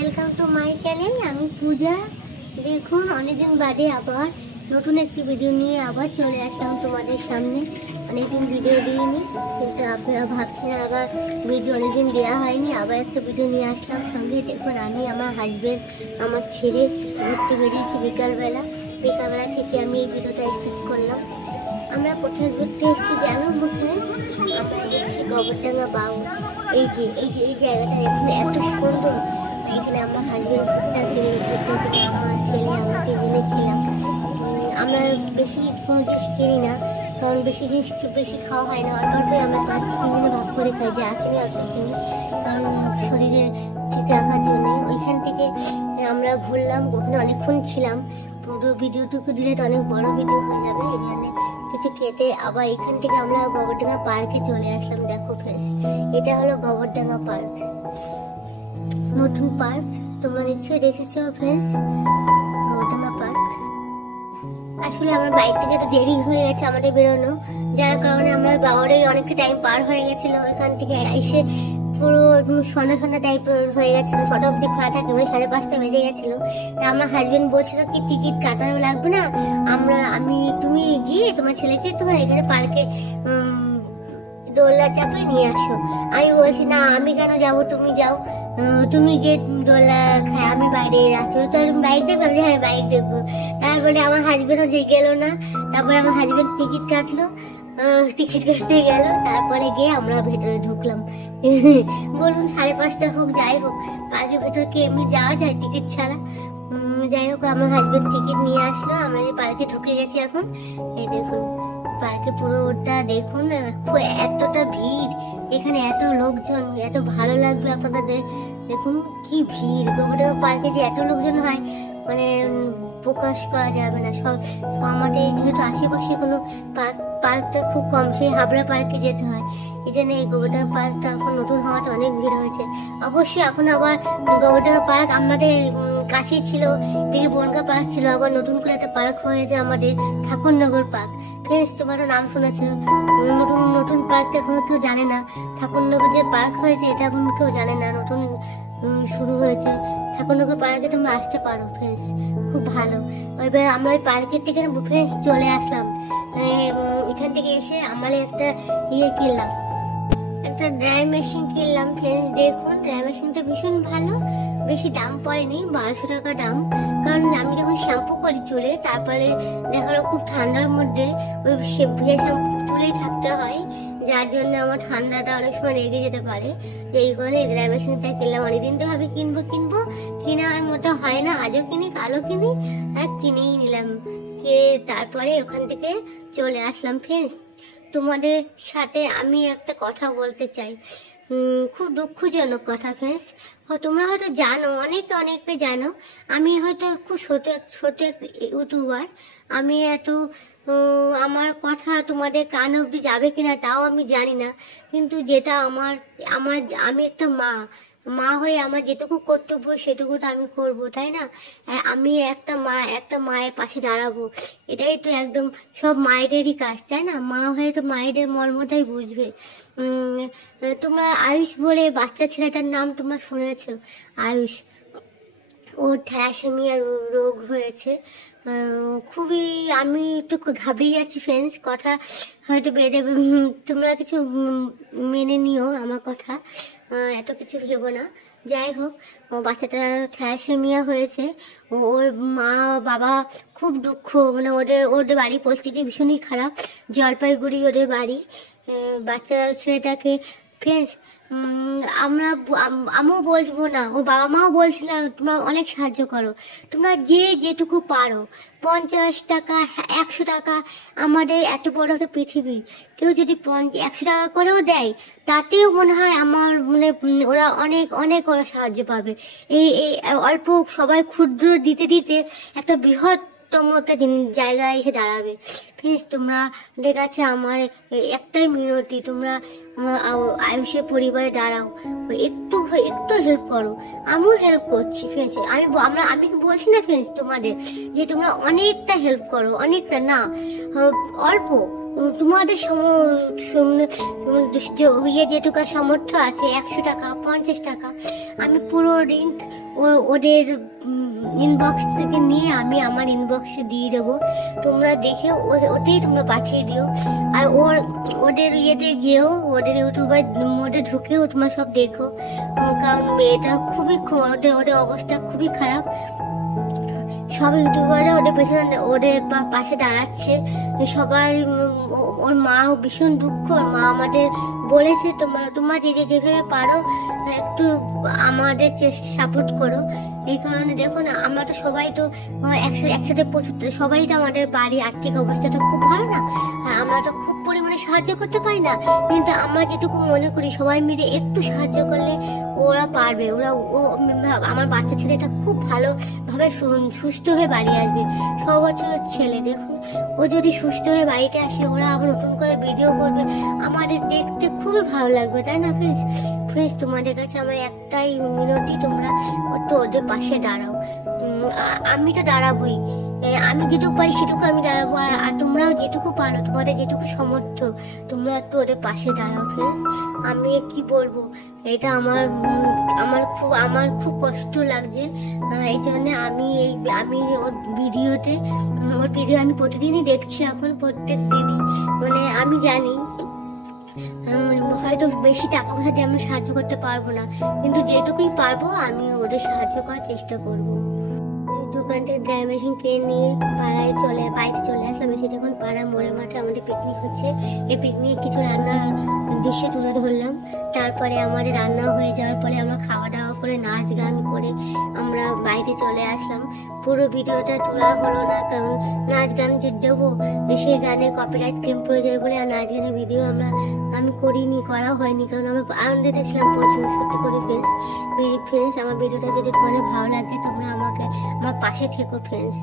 Welcome to my channel. আমি পূজা। দেখুন অনেকদিন বাদে আবার নতুন একটি ভিডিও নিয়ে আবার চলে আসলাম তোমাদের সামনে। অনেকদিন ভিডিও দিইনি, কিন্তু আপনারা ভাবছেন আবার ভিডিও অনেকদিন দেওয়া হয়নি, আবার একটা ভিডিও নিয়ে আসলাম। সঙ্গে দেখুন আমি, আমার হাজব্যান্ড, আমার ছেলে ঘুরতে বেরিয়েছি বিকালবেলা থেকে আমি এই ভিডিওটা স্টার্ট করলাম। আমরা কোথায় ঘুরতে এসেছি জানো ফ্রেন্ডস? আমরা এসেছি গোবরডাঙ্গা বাউল। এই জায়গাটা এখানে এত সুন্দর। এখানে আমরা হাজব্যান্ড আমার ছেলে আমাকে মিলে খেলাম। আমরা বেশি কোনো জিনিস কিনি না, কারণ বেশি জিনিস বেশি খাওয়া হয় না। অল্প অল্পই আমরা 3 দিনে ভাগ করে খাই, যা কিনি অল্প কিনি, কারণ শরীরে ঠিক রাখার জন্যে। ওইখান থেকে আমরা ঘুরলাম, ওখানে অনেকক্ষণ ছিলাম। পুরো ভিডিওটুকু দিলে তো অনেক বড় ভিডিও হয়ে যাবে, এই জন্য কিছু খেতে আবার এখান থেকে আমরা গোবরডাঙ্গা পার্কে চলে আসলাম। দেখো ফ্রেন্ডস, এটা হলো গোবরডাঙ্গা পার্ক, নতুন পার্ক। তোমরা নিশ্চয়ই দেখেছো ফ্রেন্ডস, গোবরডাঙ্গা পার্ক। আসলে আমার বাইক থেকে একটু দেরি হয়ে গেছে আমাদের বেরোনো, যার কারণে আমরা বাউরে অনেকটা টাইম পার হয়ে গেছিলো। ওইখান থেকে এসে পুরো সন্ধ্যা টাইপ হয়ে গেছিলো, 6টা অব্দি খোলা থাকে, 5:30 বেজে গেছিলো। তা আমার হাজবেন্ড বলছিল কি টিকিট কাটানো লাগবে না, তুমি গিয়ে তোমার ছেলেকে তোমার এখানে পার্কে দোলনা চাপে নিয়ে আসো। আমি বলছি না, আমি কেন যাবো, তুমি যাও, তুমি গিয়ে দোলনা খায়, আমি বাইরে আসছি। তো বাইক দেখবো, হ্যাঁ বাইক দেখবো। তারপরে আমার হাজবেন্ডও যে গেল না। তারপরে আমার হাজবেন্ড টিকিট কাটলো, টিকিট কাটতে গেল, তারপরে গিয়ে আমরা ভেতরে ঢুকলাম। বলুন 5:30 হোক যাই হোক, পার্কের ভেতরে কি এমনি যাওয়া যায় টিকিট ছাড়া? যাই হোক, আমার হাজবেন্ড টিকিট নিয়ে আসলো, আমরা এই পার্কে ঢুকে গেছি এখন। এই দেখুন পার্কে পুরো ওটা দেখুন, এতটা ভিড়, এখানে এত লোকজন, এত ভালো লাগবে আপনাদের। দেখুন কি ভিড়, গোবরডাঙ্গা পার্কে যে এত লোকজন হয় মানে প্রকাশ করা যাবে না। সব আমাদের যেহেতু আশেপাশে কোনো পার্কটা খুব কম, সেই হাবড়া পার্কে যেতে হয়, এই জন্য এই গোবরডাঙ্গা পার্কটা এখন নতুন হওয়াতে অনেক ভিড় হয়েছে। অবশ্যই এখন আবার গোবরডাঙ্গা পার্ক আমাদের কাছেই ছিল, দিকে বনগা পার্ক ছিল, আবার নতুন করে একটা পার্ক হয়েছে আমাদের ঠাকুরনগর পার্ক। ফ্রেন্ডস, তোমরা নাম শুনেছো, নতুন পার্কটা এখনো কেউ জানে না। ঠাকুরনগর যে পার্ক হয়েছে এটা এখন কেউ জানে না, নতুন শুরু হয়েছে। ঠাকুরনগর পার্কে তোমরা আসতে পারো ফ্রেন্ডস, খুব ভালো। এবার আমরা ওই পার্কের থেকে ফ্রেন্ডস চলে আসলাম। এখান থেকে এসে আমরা একটা কিনলাম, একটা ড্রাই মেশিন কিনলাম ফ্রেন্ডস। দেখুন ড্রাই মেশিনটা ভীষণ ভালো, বেশি দাম পড়েনি, 1200 টাকা দাম। কারণ আমি যখন শ্যাম্পু করি চুলে, তারপরে দেখা গেলো খুব ঠান্ডার মধ্যে ওই ভেজা শ্যাম্পু তুলেই থাকতে হয়, যার জন্য আমার ঠান্ডাটা অনেক সময় লেগে যেতে পারে। এই কারণে ড্রাই মেশিনটা কিনলাম। অনেকদিন তো ভাবে কিনবো কেনার মতো হয় না, আজও কিনি কালও কিনি, কিনেই নিলাম। তারপরে ওখান থেকে চলে আসলাম ফ্রেন্ডস। তোমাদের সাথে আমি একটা কথা বলতে চাই, খুব দুঃখজনক কথা ফ্রেন্ডস। তোমরা হয়তো জানো, অনেকে জানো, আমি হয়তো খুব ছোট একটা ইউটিউবার। আমি আমার কথা তোমাদের কান অব্দি যাবে কিনা তাও আমি জানি না, কিন্তু যেটা আমি একটা মা হয়ে আমার যেটুকু কর্তব্য সেটুকু তো আমি করবো, তাই না? আমি একটা মায়ের পাশে দাঁড়াবো, এটাই তো একদম সব মায়েদেরই কাজ, তাই না? মা হয়ে তো মায়েদের মর্মটাই বুঝবে। তোমরা আয়ুষ বলে বাচ্চা ছেলেটার নাম তোমরা শুনেছো, আয়ুষ। ওর থ্যালাসেমিয়া রোগ হয়েছে। খুবই আমি একটু ঘাবড়িয়ে যাচ্ছি ফ্রেন্ডস, কথা হয়তো বেড়ে, তোমরা কিছু মেনে নিও আমার কথা, এত কিছু ভেবো না। যাই হোক, বাচ্চাটার থ্যালাসেমিয়া হয়েছে। ওর মা বাবা খুব দুঃখ, মানে ওদের বাড়ির পরিস্থিতি ভীষণই খারাপ, জলপাইগুড়ি ওদের বাড়ি। বাচ্চা ছেলেটাকে ফ্রেন্ডস আমিও বলবো না, ও বাবা মাও বলছিলাম তোমরা অনেক সাহায্য করো, তোমরা যেটুকু পারো, 50 টাকা 100 টাকা, আমাদের এত বড় একটা পৃথিবী, কেউ যদি 100 টাকা করেও দেয় তাতেও মনে হয় আমার ওরা অনেক ওরা সাহায্য পাবে। এই অল্প সবাই ক্ষুদ্র দিতে একটা বৃহত্তম একটা জায়গায় এসে দাঁড়াবে। প্লিজ তোমরা কাছে আমার একটাই মিনতি, তোমরা আয়ুষের পরিবারে দাঁড়াও, একটু হেল্প করো। আমিও হেল্প করছি ফ্রেন্ডস, আমি বলছি না ফ্রেন্ডস তোমাদের যে তোমরা অনেকটা হেল্প করো, অনেকটা না, অল্প তোমাদের যেটুকু সামর্থ্য আছে 100 টাকা 50 টাকা আমি পুরো লিঙ্ক ওদের ইনবক্স থেকে নিয়ে আমি আমার ইনবক্সে দিয়ে দেবো, তোমরা দেখে ওটাই তোমরা পাঠিয়ে দিও। আর ওদের ইয়েতে যেও, ওদের ইউটিউবার ওদের ঢুকেও তোমরা সব দেখো, কারণ মেয়েটা খুবই ওদের অবস্থা খুবই খারাপ। সব ইউটিউবাররা ওদের পেছনে ওদের পাশে দাঁড়াচ্ছে সবাই। ওর মাও ভীষণ দুঃখ, ওর মা আমাদের বলেছে তোমরা যেভাবে পারো একটু আমাদের সাপোর্ট করো। এই কারণে দেখো না, আমরা তো সবাই তো একসাথে প্রচুর, সবাই তো আমাদের বাড়ির আর্থিক অবস্থাটা খুব ভালো না, আমরা তো খুব পরিমাণে সাহায্য করতে পারি না, কিন্তু আমরা যেটুকু মনে করি সবাই মিলে একটু সাহায্য করলে ওরা পারবে। আমার বাচ্চা ছেলেটা খুব ভালোভাবে সুস্থ হয়ে বাড়ি আসবে, 6 বছরের ছেলে। দেখুন ও যদি সুস্থ হয়ে বাড়িতে আসে, ওরা আবার নতুন করে ভিডিও করবে, আমাদের দেখতে খুবই ভালো লাগবে, তাই না ফ্রেন্ডস? তোমাদের কাছে আমার একটাই মিনতি, তোমরা একটু ওদের পাশে দাঁড়াও। আমি তো দাঁড়াবোই, আমি যেটুকু পারি সেটুকু আমি দাঁড়াবো, আর তোমরাও যেটুকু পারো, তোমাদের যেটুকু সামর্থ্য, তোমরা একটু ওদের পাশে দাঁড়াও ফ্রেন্ডস। আমি কি বলবো, এটা আমার খুব কষ্ট লাগছে। এই জন্য আমি ওর ভিডিও আমি প্রতিদিনই দেখছি এখন, প্রত্যেক দিনই। মানে আমি জানি হয়তো বেশি টাকা পয়সা দিয়ে আমি সাহায্য করতে পারবো না, কিন্তু যেটুকুই পারবো আমি ওদের সাহায্য করার চেষ্টা করবো। দোকান থেকে ড্রাই মেশিন কিনে নিয়ে বাড়িতে চলে আসলাম। এসে যখন পাড়া মোড়ে মাঠে আমাদের পিকনিক হচ্ছে, এই পিকনিকে কিছু রান্নার দৃশ্য তুলে ধরলাম। তারপরে আমাদের রান্না হয়ে যাওয়ার পরে আমরা খাওয়া দাওয়া করে নাচ গান করে আমরা বাইরে চলে আসলাম। পুরো ভিডিওটা তোলা হলো না, কারণ নাচ গান যে দেবো সেই গানে কপিরাইট ক্লেম পড়ে যায় বলে, আর নাচ গানের ভিডিও আমি করা হয়নি, কারণ আমরা আনন্দে ছিলাম প্রচুর। সত্যি করে ফ্রেন্ডস আমার ভিডিওটা যদি তোমাদের ভালো লাগে, তোমরা আমার পাশে থেকো ফ্রেন্ডস।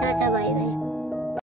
Tata, bye bye.